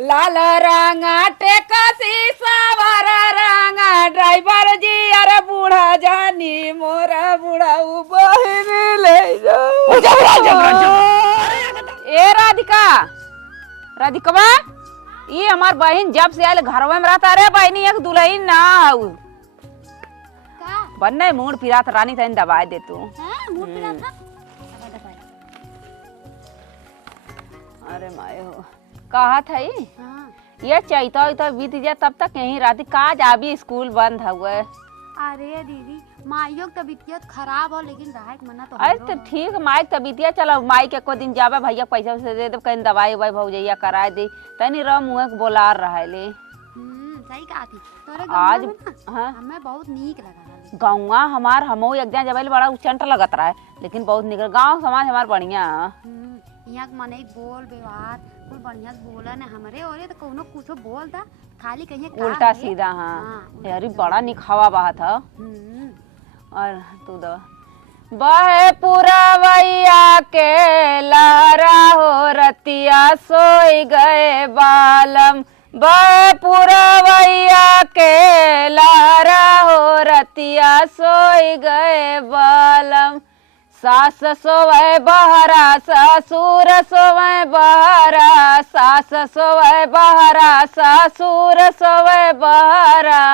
लाल रंगा टेकसी सवार रंगा ड्राइवर जी अरे बूढ़ा जानी मोरा बूढ़ा बहिन ले ए राधिका राधिकवा ये हमार बहन जब से आयल घर में रहता रे बहनी एक दुल्हन ना हऊ बनने मूड फिरात रानी तन दबा दे तू मूड फिरात था अरे माए हो कहा था ये चैता तो बीत जाए तब तक यहीं रहती काज अभी स्कूल बंद हुआ। अरे दीदी माइयों की तबीयत खराब हो लेकिन राहत मना तो अरे तो ठीक माई तबीयत चलो माई के को दिन जावे भैया पैसा वैसा दे दे कहीं दवाई ववाई भौजैया करा दे तनी र मुँह के बोला रहा ले सही कहा थी तोरे आज हाँ हमें बहुत नीक लगा गाँवा हमार हमो एक दिन जब बड़ा उचंट लगत रहा है लेकिन बहुत निकल गाँव समाज हमार बढ़िया यहाँ के मने बोल व्यवहार कुल बढ़िया बोला न हमरे और तो कोनो कुछो बोलता खाली कहीं उल्टा सीधा। हाँ यारी बड़ा निखावा बहा था और तू दवा बहे पुरवैया के लहरा हो रतिया सोई गए बालम बहे पुरवैया के लहरा हो रतिया सोई गए बालम सास सोवे बहरा ससुर सोवे बहरा सास सोवे बहरा ससुर सोवे बहरा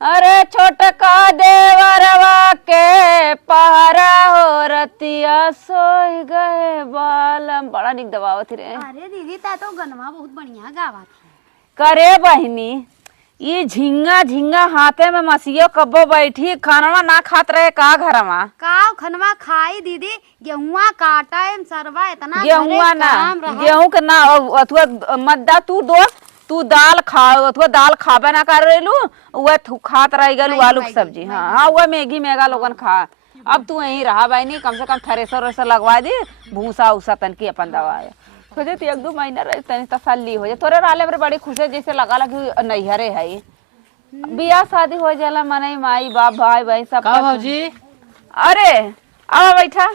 अरे छोटका देवरवा के पहरा हो रतिया सोई गए बालम बड़ा निक दबावत रे। अरे दीदी ता तो गनवा बहुत बढ़िया गावत करे बहिनी ये झिंगा झिंगा हाथे में मसियो कब्बो बैठी खाना ना खात रहे का घरमा का खनवा खाई दीदी गेहुआ काटा एम सरवा इतना गेहुआ ना गेहूं के ना अथवा मद्दा तू दोस्त तू दाल खा अथवा दाल खाबे ना कर रेलू वह खात रह गलू आलू की सब्जी। हाँ हाँ वह मैगी मेगा लोगन खा अब तू यहीं रहा भाई नहीं कम से कम थ्रेसर वैसर लगवा दी भूसा उसा तन की अपन दवा सोचे तो एक दो महीना रहे तनी तसल्ली हो जाए तोरे राले में बड़ी खुशी जैसे लगा कि नैहरे है बियाह शादी हो जाला मने माई बाप भाई बहन सब भाजी अरे अब बैठा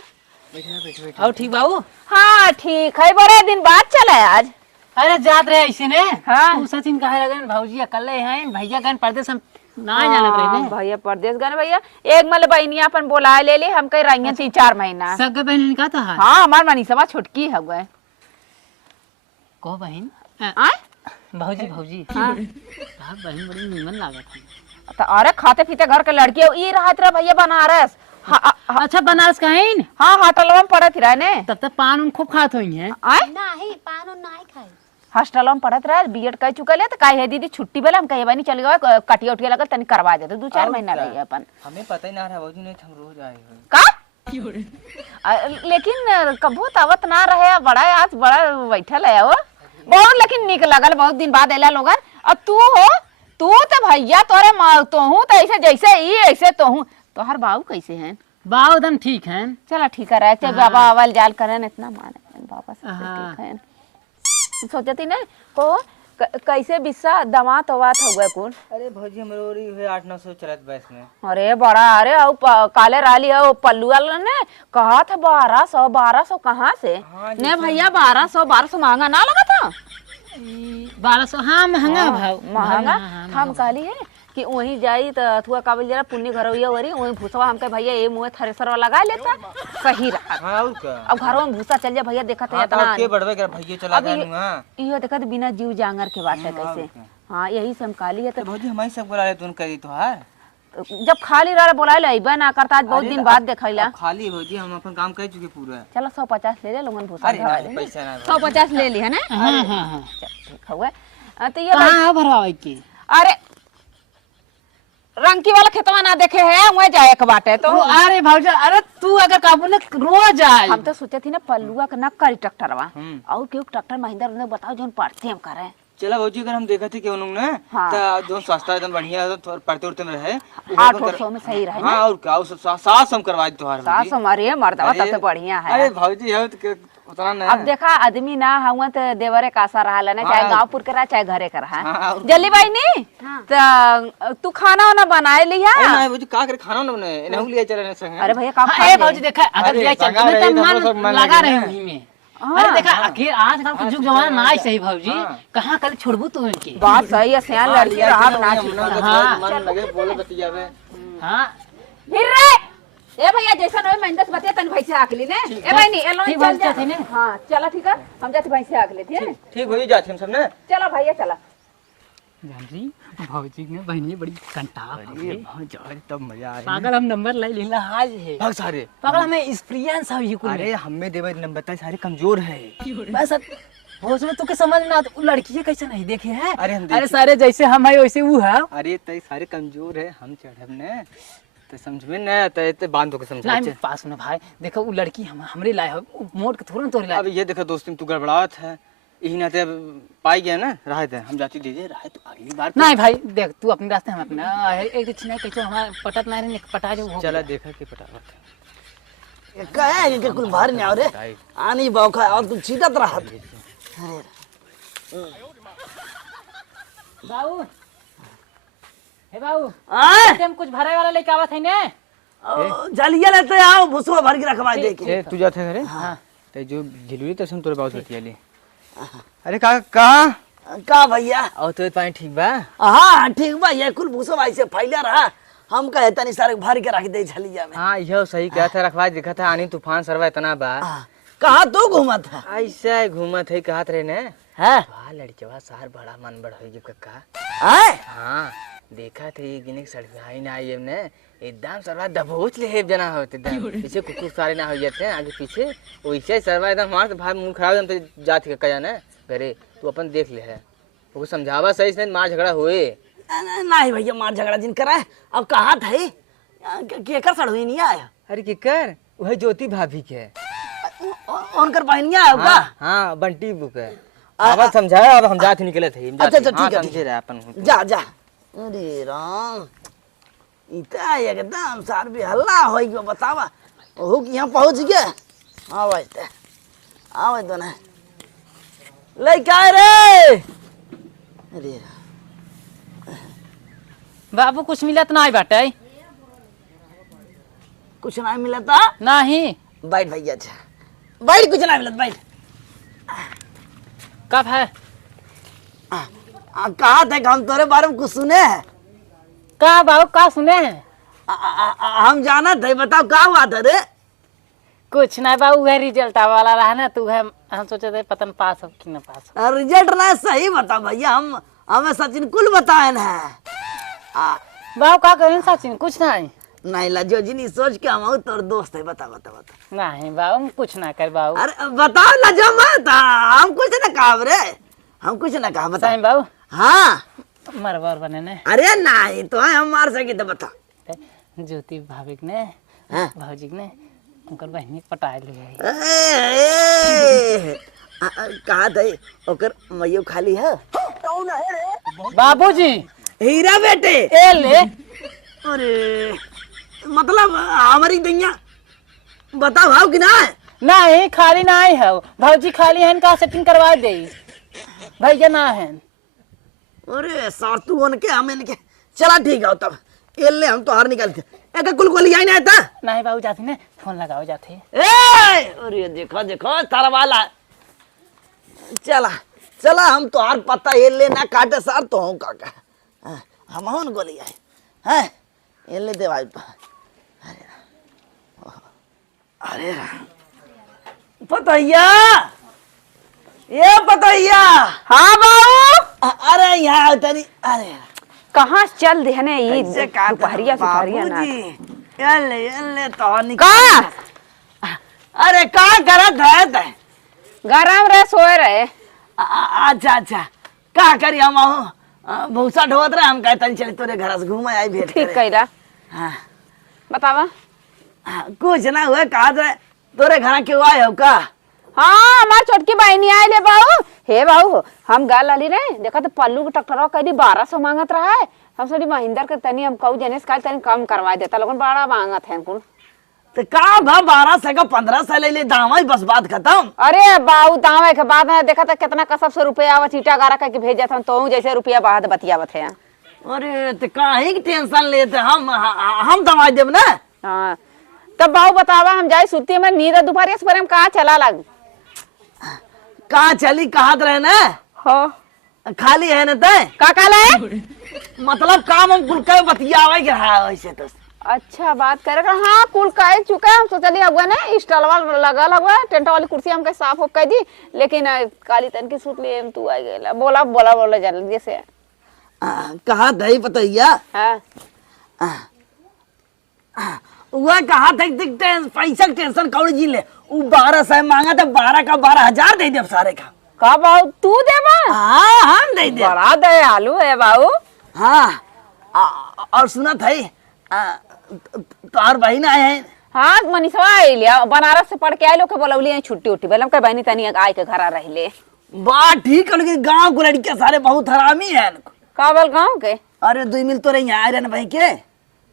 और ठीक बाबू हाँ ठीक है बड़े दिन बाद चले आज अरे जात रहे ऐसे ने हाँ तू सचिन कहे लगे भाजी अकेले हैं भैया गन परदेश हम ना जानत रहे ने भैया परदेश गए भैया एक मल बहनिया अपन बोला ले ली हम कहीं रही 3-4 महीना सगे बहन का था हाँ हमार मनीषा छुटकी है गए को बहन भौजी भौजी हाँ बहन बड़ी निमन लागत है तो अरे खाते पीते घर के लड़की ये रहत रहे भैया बनारस अच्छा बनारस का है हाँ होटल में पड़े थी रहने तब तक पान उन खूब खात हुई है नहीं पान नहीं खाई हॉस्टल में पढ़त रहे बीएड कह चुकल है तो कहे है दीदी छुट्टी बेला हम कहे बानी चल गए कटिया उटिया लगल तनी करवा देते 2-4 महीना रही अपन हमें पता ही ना रहा भौजी ने हम रोज आए हैं का लेकिन कबू तावत ना रहे बड़ा आज बड़ा बैठल है वो बहुत लेकिन निक लगल बहुत दिन बाद एला लोगन अब तू हो तू तो भैया तोरे तो हूँ तो ऐसे जैसे ई ऐसे तो हूँ तोहर बाबू कैसे हैं बाबू दम ठीक है चला ठीक है रहे बाबा अवल जाल करे इतना माने बाबा सब ठीक है सोचती नहीं को कैसे बिस्सा दमात वात हुआ कौन अरे भौजी हमरे ओरी है 800-900 चलत बस में अरे बड़ा अरे काले राली है पल्लू वाला ने कहा था 1200 कहाँ से ने भैया 1200 महंगा ना लगा था 1200 हाँ महंगा भाव महंगा हम कहली है कि वहीं जाई तो अथुआ काबिल जरा पुण्य घरौया वरी वहीं भूसा हमके भैया ये मुँह थ्रेसर वाला लगा लेता सही रहा। हां और का अब घरों में भूसा चल जा भैया देखत है इतना के बढ़वे कर भैया चला जाऊंगा इहो देखत बिना जीव जांगर के बात है कैसे। हाँ यही से हम काली है तो भौजी हमारी सब बोला ले तून करी तोहार जब खाली रहा बोला ले अइबे ना करता आज बहुत दिन बाद देखैला खाली भौजी हम अपन काम कर चुके पूरा चलो 150 ले ले लोगन भूसा अरे पैसा ना 150 ले ली है ना हाँ हाँ हाँ ठीक हुआ तो ये कहाँ भरवावे की अरे रंकी वाला खेतवा ना देखे है वहीं जाए के बाटे तो अरे भाऊजा अरे तू अगर काबू ने रोज आए हम तो सोचे थी ना पल्लुआ का न करी ट्रैक्टरवा और क्यों ट्रैक्टर महिंद्रा ने बताओ जोन पढ़ते हम करे चला भौजी अगर हम देखा थे कि उन्होंने ना हाँ। तो जो सस्ता एकदम बढ़िया तो पढ़ते उड़ते में रहे 800 में सही रहे हाँ और क्या सास हम करवा दी तोहार सास हमारे मर्दवा तब तो बढ़िया है। अरे भौजी है तो उतना ना अब देखा आदमी ना हुआ तो देवरे कासा रहा ना चाहे गाँवपुर के रहा चाहे घरे का रहा हाँ, जल्दी भाई नहीं तो तू खाना वाना बनाए लिया नहीं भौजी का करे खाना ना बने नहीं लिया चले संग अरे भैया काम अरे भाऊजी देखा अगर ले चल तो मन लगा रहे वहीं में अरे देखा आखिर आजकल के जुग जमाना ना ही सही भौजी, कहाँ कल छोड़बू तू इनके। बात सही है, सियान लड़की रहा ना हाँ। मन लगे बोले बतियावे। हाँ फिर रे ए भैया जैसा नवे महिंदस बतिया तन भाई से आखली ने ए भाई नहीं एलो ठीक चल बात जा थे ने। हां चला ठीक है हम जाते भाई से आखले ठीक है ठीक हो ही जाते हम सब ने। चलो भैया चला जानरी भौजी ने बहनी बड़ी कंटा तब मजा आए। पागल हम नंबर ले लीला आज है भाग सारे। पागल हमें एक्सपीरियंस है ये कुल। अरे हमें देवे नंबर तक सारे कमजोर है। बस भौज में तुके समझ ना तो लड़की है कैसे नहीं देखे है। अरे हम अरे सारे जैसे हम है वैसे वो है। अरे तई सारे कमजोर है, हम चढ़ब ने तो समझबे न तो एते बांध के समझा। नहीं पास में भाई देखो वो लड़की हमरे लाए हो मोड़ के थोड़ा तोरे लाए। अब ये देखो दोस्ती तू गड़बड़ात है, यही ना ते पाई गया ना राह दे हम जाती दीजिए राह तो अगली बार। नहीं भाई देख तू अपने रास्ते हम अपना एक दिन छिना कैसे हमारा पटत ना रे पटा जो चला देखा के पटावत का है इनके कुल बाहर नहीं आओ रे आनी बौखा और कुछ छीटत रहा। अरे बाबू हे बाबू आए तुम कुछ भरे वाला लेके आवत है ने। जलिया लेते आओ भुसवा भर के रखवा दे के। ए तू जाते घरे। हां ते जो झिलुरी तो हम तोरे बात बतियाली। अरे का का भैया और तो पानी ठीक बा। हाँ ठीक बा ये कुल भुसवा ऐसे फैला रहा हम कहे तनी सारे भर के रख दे झलिया में। हां यह सही कहा था, रखवा देखा था आनी तूफान सरवा इतना बा। कहाँ तो घूमा था ऐसा घूमत है कहत रहे ने है वाह लड़कवा सार बड़ा मन बड़ होई जब कक्का। आए हाँ देखा थे गिने सड़वाई ना आई ने एकदम सरवा दबोच ले हेब जना होते एकदम पीछे कुकुर सारे ना हो जाते हैं आगे पीछे वैसे सरवा एकदम मार भाई मुंह खराब एकदम तो जात कक्का जाने घरे तू अपन देख ले है वो समझावा सही से मार झगड़ा होए। नहीं भैया मार झगड़ा जिन करा अब कहाँ थे केकर सड़वी नहीं आया। अरे की कर वह ज्योति भाभी के उनकर बहनिया आयो का। हाँ बंटी बुक है अब समझाया अब हम जाते निकले थे। अच्छा अच्छा ठीक है समझे रहे अपन जा जा। अरे राम इतना एकदम सार भी हल्ला हो गयो बतावा ओहू कि यहाँ पहुँच गए। हाँ भाई आओ तो ना ले क्या रे। अरे बाबू कुछ मिलत नहीं बाटे कुछ नहीं मिला था नहीं। बैठ भैया अच्छा बैठ कुछ नहीं मिलत बैठ। कब है कहा थे हम तोरे बारे में कुछ सुने हैं। का बाबू का सुने हैं हम जाना थे बताओ क्या हुआ था रे। कुछ नहीं बाबू वह रिजल्ट वाला रहा ना तू है हम सोचे थे पतन पास हो कि ना पास हो। रिजल्ट ना सही बता भैया हम हमें सचिन कुल बताए ना बाबू का करें सचिन कुछ नहीं। नहीं लजो जी नहीं सोच के हम तोर दोस्त है बता बता बता। नहीं बाबू कुछ ना कर बाबू। अरे बताओ लजो मत हम कुछ ना कहा रे हम कुछ ना कहा बता। सही बाबू हाँ मरबर बने ने। अरे नहीं तो हम मार सके तो बता। ज्योति भाभी ने हाँ? भौजी ने उनकर बहनी पटाए ले कहा थे ओकर मयो खाली है। बाबूजी हीरा बेटे ए ले अरे मतलब हमारी दैया बताओ भाव कि ना नहीं खाली नहीं है भौजी खाली है इनका सेटिंग करवा दे भैया ना है। अरे सर तू उनके हम इनके चला ठीक है तब ये ले हम तो हार निकालते एक कुल गोली आई ना था। नहीं बाबू जाते ने फोन लगाओ जाते। अरे देखो देखो तारा वाला चला चला हम तो हार पता ये ले ना काटे सर तो हूँ काका हम हूँ गोली आई है ये ले दे भाई। अरे अरे पतैया ये पतैया। हाँ बाबू अरे यहाँ तनी अरे कहाँ चल देने ये ऐसे का सुपहरिया सुपहरिया ना ये तो का निकाल। अरे का करत है ते? गरम रहे सोए रहे अच्छा अच्छा का करी हम भूसा ढोत रहे हम कहते चले तोरे घर से घूमे आई भेंट ठीक करे। कैला हाँ, बतावा। कुछ ना हुए कहा थे तोरे घर क्यों आए हो का। हाँ हमार छोटकी बहनी आई ले बाबू हे बाबू हम गाल आली रे देखा तो पल्लू के ट्रैक्टर कहीं 1200 मांगत रहा है हम सोची महिंदर के तनी हम कहू जनेस का तनी कम करवा देता लोगन बड़ा मांगत है कुल तो का भा 1200 का 1500 ले ले दाम बस बात खत्म। अरे बाबू दावे के बाद में देखा था कितना कसब से रुपया आवा चीटा गारा करके भेज जाता तो जैसे रुपया बाद बतियावत है। अरे तो काहे की टेंशन लेते हम दवा देब ना। हाँ तब बाबू बतावा हम जाए सुती में नींद दोपहर से पर हम कहाँ चला लग कहाँ चली कहाँ रहे ना हाँ खाली है ना तय का काले मतलब काम हम कुल के बतियावे के रहा ऐसे तो अच्छा बात करे का हाँ कुल कह चुका है हम सोचली हुआ ना स्टॉलवा लगल हुआ टेंट वाली कुर्सी हमके साफ हो कर दी लेकिन काली तन की सूट लिए तू आ गया बोला बोला बोला जल्दी से कहा दही बतैया हाँ वह कहा था पैसा के टेंशन कौड़ी जी ले वो 1200 मांगा था 12 का 12,000 दे दे सारे का का बाबू तू देबा हाँ हम दे दे बड़ा दयालु है बाबू हाँ और सुना था तोहर बहन आए हैं हाँ मनीषवा आइलिया बनारस से पढ़ के आइलो के बोलौली छुट्टी उट्टी बोलम के बहनी तनी आए के घर रहिले बात ठीक है लेकिन गांव के लड़के सारे बहुत हरामी है का बोल गाँव के अरे 2 मिल तो रही आ रहे ना भाई के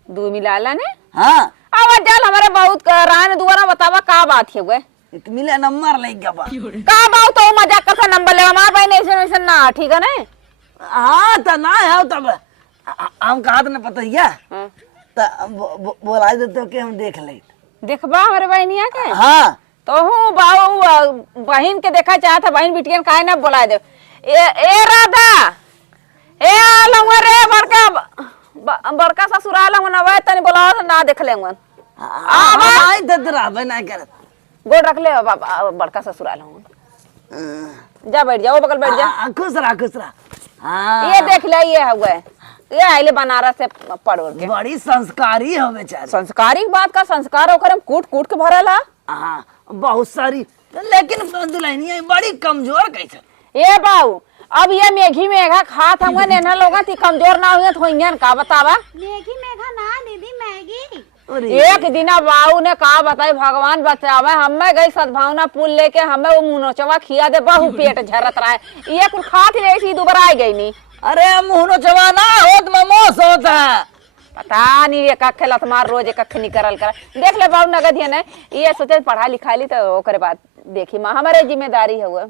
2 मिलाला ने हाँ आवाज जाल हमारे बहुत रान दुआरा बतावा का बात है वे एक मिले नंबर ले क्या बात का बाऊ तो मजाक का नंबर ले हमार बहन ऐसे वैसे ना ठीक है ना हाँ तो ना है तब हम कहा तो ना पता है तो बोला देते कि हम देख ले देखबा हमारे बहनिया के हाँ तो हूँ बाऊ बहन के देखा चाहता बहन बिटिया काहे ना बोला दे ए राधा ए आलंगा रे बड़का ससुराल हम नवे तनी बोला ना देख लेंगे आई ददरा बना कर गोड़ रख ले बाबा बड़का ससुराल हम जा बैठ जा वो बगल बैठ जा खुश रहा हाँ ये देख ले ये हुआ ये आइले बनारस से पढ़ोर के बड़ी संस्कारी है बेचारी संस्कारी बात का संस्कार होकर हम कूट कूट के भरला हाँ बहुत सारी लेकिन दुल्हनिया बड़ी कमजोर कैसे ए बाऊ अब ये मेघी मेघा खात हम नेना लोग थी कमजोर ना हुए तो इंजन का बतावा मैगी मेघा ना दीदी मैगी एक दिन बाऊ ने कहा बताई भगवान बचावे हमें गई सद्भावना पुल लेके हमें वो मुनोचवा खिया दे बहु पेट झरत रहा है ये कुल खात रही दोबारा आई गई नहीं अरे मुनोचवा ना होत ममोस होता पता नहीं ये कखे लतमार रोज एक कखे निकल कर देख ले बाबू नगद है ना ये सोचे पढ़ा लिखा ली तो ओकरे बाद देखी माँ हमारे जिम्मेदारी है वो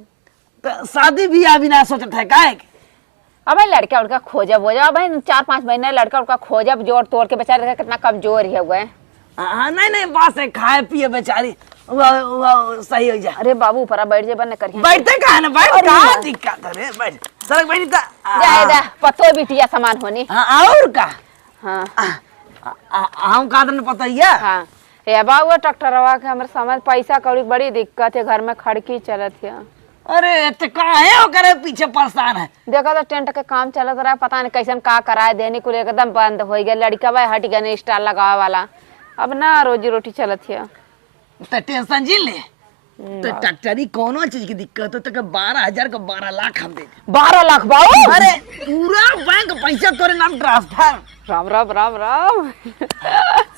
शादी भी अभी ना सोचत है काहे अब लड़का उड़का खोजब हो जा भाई 4-5 महीने लड़का उड़का खोजब जोड़ तोड़ के बेचारे कितना कमजोर है हुए हाँ नहीं बस है खाए पिए बेचारी वो सही हो जाए अरे बाबू ऊपर बैठ जे बन करिए बैठते कहा ना बैठ कहा दिक्कत है बैठ सड़क बैठी था जा पतो बिटिया समान होनी हाँ और का हाँ हम कहा था पता है हाँ ये बाबू ट्रैक्टरवा के हमारे समझ पैसा कौड़ी बड़ी दिक्कत है घर में खड़की चलत है अरे तो काहे ओकरे पीछे परेशान है देखा तो टेंट के काम चलत रहा पता नहीं कैसे का कराए देने को एकदम बंद हो गया लड़का भाई हट गया स्टार लगावे वाला अब ना रोजी रोटी चलत है तो टेंशन जी ले तो ट्रैक्टरी कोनो चीज की दिक्कत हो तो 12,000 का 12 लाख हम दे 12 लाख बाबू अरे पूरा बैंक पैसा तोरे नाम ट्रांसफर राम राम राम राम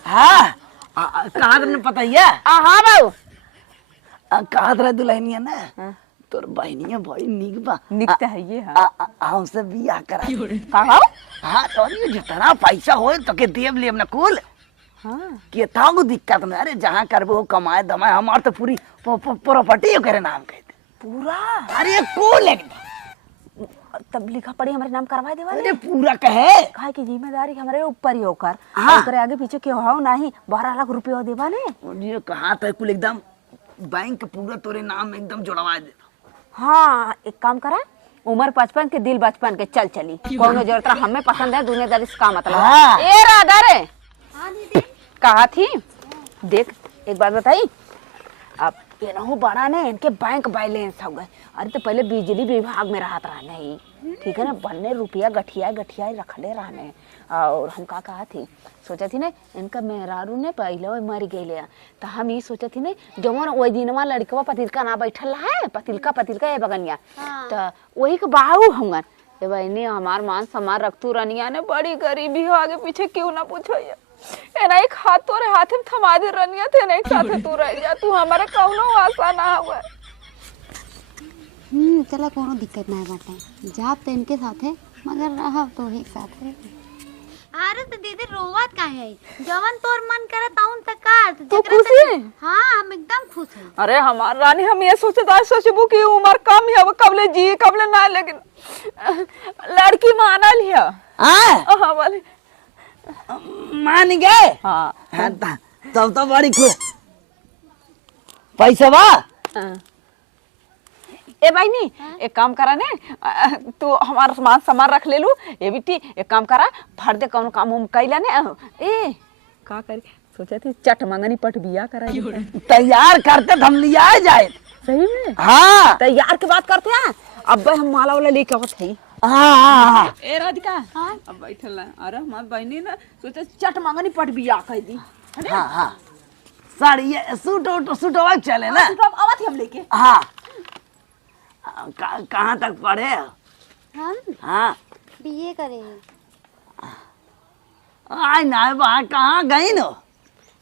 हाँ कहा तुमने पता है हाँ बाबू कहा था दुल्हनिया ना तोर बहनिया बड़ी निक बा निकता है ये हाँ हमसे बियाह करा कहा हाँ तो जितना पैसा हो तो के देव ले अपना कुल हाँ के था वो दिक्कत में अरे जहाँ करबो वो कमाए दमाए हमार तो पूरी प्रॉपर्टी करे नाम कहते पूरा अरे कुल एकदम तब लिखा पड़ी हमारे नाम करवा दे वाले अरे पूरा कहे काहे की जिम्मेदारी हमारे ऊपर ही होकर हाँ। ओकरे आगे पीछे क्यों हो नहीं 12 लाख रुपया देवा ने ये कहा था कुल एकदम बैंक पूरा तोरे नाम एकदम जुड़वा दे हाँ एक काम करा उम्र 55 के दिल बचपन के चल चली कोनो जरूरत हमें पसंद है दुनियादारी से का मतलब हाँ। ए राधा रे हाँ दीदी कहा थी देख एक बात बताई अब ये ना हो बड़ा ने इनके बैंक बैलेंस हो गए अरे तो पहले बिजली विभाग में रहत रहने ठीक है ना बनने रुपया गठिया गठिया रखले रहने और हम का कहा थी सोचा थी ना इनका मेहरारू ने पहले मर गए तो हम ये सोचा थी ना जवन वही दिनवा लड़कवा पतिलका ना बैठल है पतिलका ये बगनिया तो वही के बाहू होंगे ये बहनी हमार मान समार रखतू रनिया ने बड़ी गरीबी हो आगे पीछे क्यों ना पूछो एक हाथ तोरे हाथ में थमा दे रनिया थे नहीं साथे तू रह जा तू हमारे कौनो आशा ना हुआ चला कोनो दिक्कत ना बाटे जाब तो इनके साथ है मगर रहा तो ही साथ है अरे तो दीदी रोवत काहे है जवन तोर मन करे ताउन तक कर तू खुश है हां हम एकदम खुश हैं अरे हमार रानी हम ये सोचबू की उम्र कम है कबले जी कबले ना लेकिन लड़की मानल है हां वाली मान गए हाँ तब तो बड़ी खुश पैसा बा ए बहनी एक काम करा ने तू हमारा सामान रख ले लू। ए बेटी एक काम करा फट दे कौन काम हम कैला ने ए का करी सोचा थी चट मंगनी पट बिया करा तैयार करते हम लिया जाए। सही में हाँ तैयार की बात करते हैं। अब हम माला वाला लेके आवत है। हाँ ए राधिका अब बैठल है। अरे हमार बहनी ना सोचा चट मंगनी पट बिया कह दी। हाँ हाँ साड़ी ये सूट चले ना। अब आवत हम लेके। हाँ कहाँ तक पढ़े? हम हाँ बीए करे आई ना वहाँ कहाँ गई नो?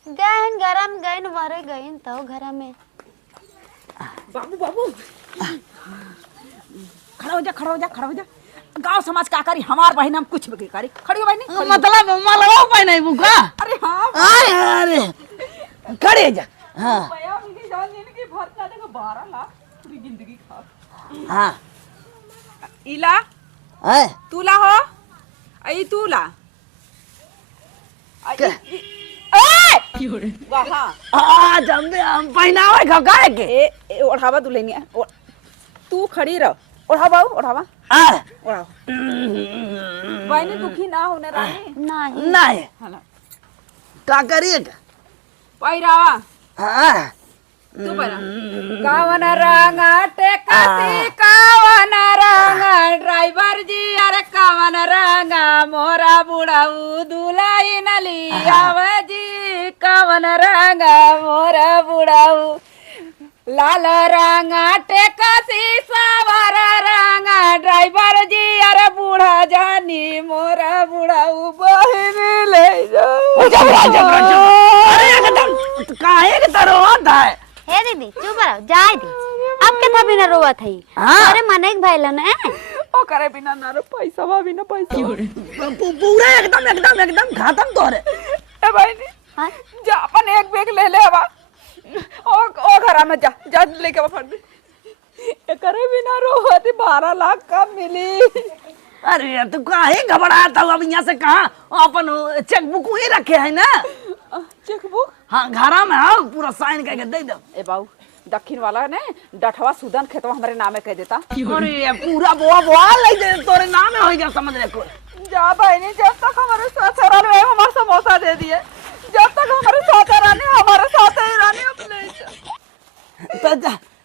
गहन गरम गहन मारे गहन तो घर में। बाबू बाबू खड़ा हो जा खड़ा हो जा खड़ा हो जा। गांव समाज का करी हमार बहन हम कुछ भी करी। खड़ी हो बहनी। मतलब मलवा पे नहीं बुका। अरे हाँ अरे खड़े जा। हाँ भैया मुझे जान लेने की भर ना देगा 12 लाख पूरी जिंदगी खा। हाँ इला है तूला हो आई तूला आज हम पहनावे खकाए के ए ओढ़ावा दुल्हनिया तू खड़ी रह। ओढ़ावा ओढ़ावा हाँ ओढ़ावा। बहनी दुखी ना होने रानी नहीं नहीं हाला का करिएगा? पैरावा हाँ तू पैरा कावन रंग टेकती कावन रंग ड्राइवर जी अरे कावन रंग मोरा बुढ़ाऊ दुलाई नली आवे जी कावन रंग मोरा बुढ़ाऊ लाल रंग टेकसी सवार रंग ड्राइवर जी अरे बूढ़ा जानी मोरा बुढ़ाऊ बहन ले जाओ। अरे एकदम काहे के तरह होता है? हे दीदी चुप रहो जाए दी। अब के था बिना रोवत है। हाँ। अरे मने एक भाई लन है ओ करे बिना ना रो पैसा बा बिना पैसा पूरा एकदम एकदम एकदम खत्म तोरे। ए बहनी हाँ? जा अपन एक बैग ले ले बा ओ घरा में जा जा लेके बा फट ए करे बिना रोवती 12 लाख का मिली। अरे तू काहे घबराता हूँ? अब यहाँ से कहाँ अपन चेकबुक ही रखे है ना। चेकबुक हाँ घरा में आओ पूरा साइन करके दे दो। ए बाबू दक्षिण वाला ने डठवा सुदन खेतवा हमारे नामे कह देता। अरे पूरा बोआ ले दे तोरे नाम में होएगा समझ ले कोई। जा बहनी जब तक हमारे साथ रानी हमारे समोसा दे दिए जब तक हमारे साथ रानी हमारे साथ ही रानी अपने तो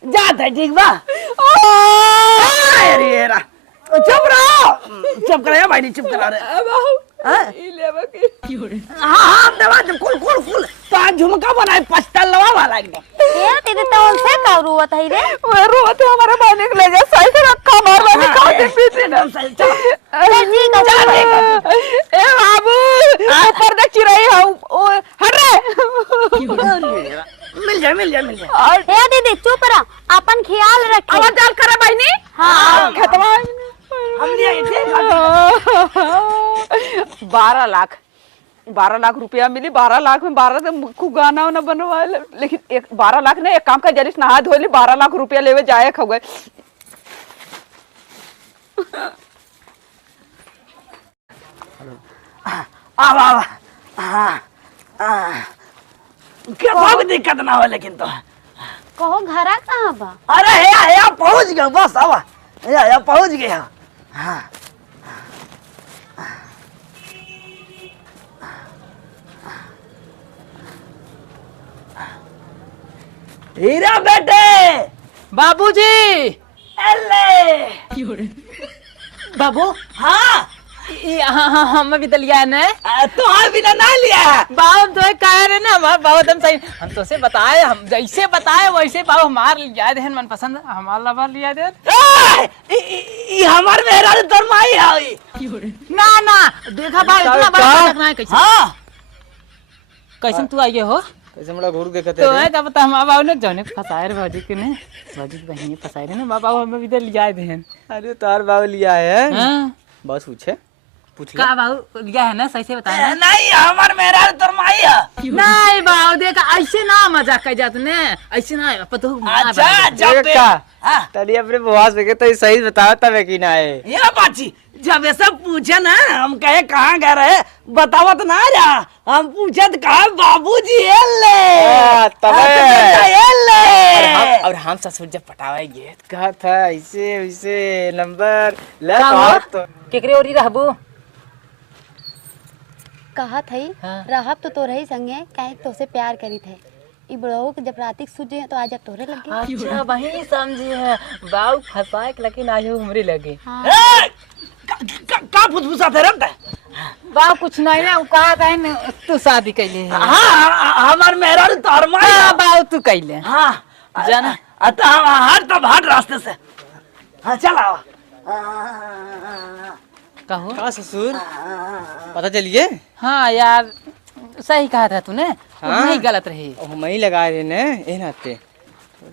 जाते ठीक बा। अरे रा चुप रहो चुप करे भाई चुप करा रे। बाबू हाँ? ई लेवा की हाँ हाँ देवा जब कुल तो झुमका बनाए पस्तलवा वाला एकदम। हे दीदी तो उनसे का रोवत है रे। वो रोते हमारे बहनी को ले जा सही से रखा मार वाली कौन सी पीछे ना चल ठीक है ए बाबू ऊपर देख चिराई हूं ओ हट रे। मिल जाए हे दीदी चुप रहो अपन ख्याल रखे। आवाज डाल करे बहनी। हाँ खतवा हम लिए थे 12 लाख रुपया मिली। 12 लाख में 12 से खूब गाना वाना बनवा लेकिन 12 लाख ने एक काम का जरिस नहा धोली 12 लाख रुपया लेवे जाए खा गए। आवा हाँ क्या कोई दिक्कत ना हो लेकिन तो। कहो घरा कहाँ बा? अरे या पहुंच गया बस आवा या पहुंच गया। हाँ हीरा बेटे बाबूजी एले बाबू हाँ हाँ हम भी तो लिया है ना। तो हाँ बिना ना लिया है। बाबू तो कह रहे ना बाबू एकदम सही। हम तो से बताए हम जैसे बताए वैसे बाबू हमार लिया दे मन पसंद हमार लवर लिया दे। हमार मेहरा तोर माई है ना ना देखा भाई इतना बड़ा लगना है कैसे। हाँ कैसे तू आई हो कैसे बड़ा घूर देखते तो है क्या पता हम बाबू ने जौने फसाए रे भाजी के ने भाजी की बहन फसाए रे ना बाबू हमें भी तो लिया दे। अरे तार बाबू लिया है हां बस पूछे पूछ का बाबू लिया है ना सही से बताया ना। नहीं हमार मेहरा तोर माई है। नहीं बाबू देखा ऐसे ना मजाक कर जाते ने ऐसे ना पतो। अच्छा जब का हाँ तड़ी अपने बवास पे के तो सही बताओ तब है कि ना है ये बाची जब ये सब पूछे ना हम कहे कहाँ गए रहे बतावा तो ना जा। हम पूछे तो कहा बाबूजी ये ले और हम ससुर जब पटावा गए कहा था ऐसे वैसे नंबर ले तो केकरे ओरी रहबू कहा थई रहब तो रही संगे काहे तोसे प्यार करी थे ई बड़ो के जब रातिक सुजे तो आज तोरे लगे। अच्छा वही समझी है बाऊ फसाए के लेकिन आज हमरे लगे का फुसफुसा थे रखता बाऊ कुछ नहीं ना कहा कहे तू शादी कैले है। हाँ हमार मेहरा तार हाँ बाऊ तू कैले हाँ जाना अतः हम हट तब हट रास्ते से। हाँ चला कहो का ससुर पता चलिए। हाँ यार सही कहा था तूने हाँ? नहीं गलत रही हम ही लगा रहे ने ए नाते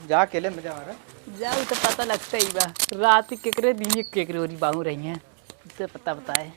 जा अकेले मजा आ रहा। जाऊ तो पता लगता ही बा रात केकरे दिन केकरे ओरी बाहू रही है इससे पता बताए।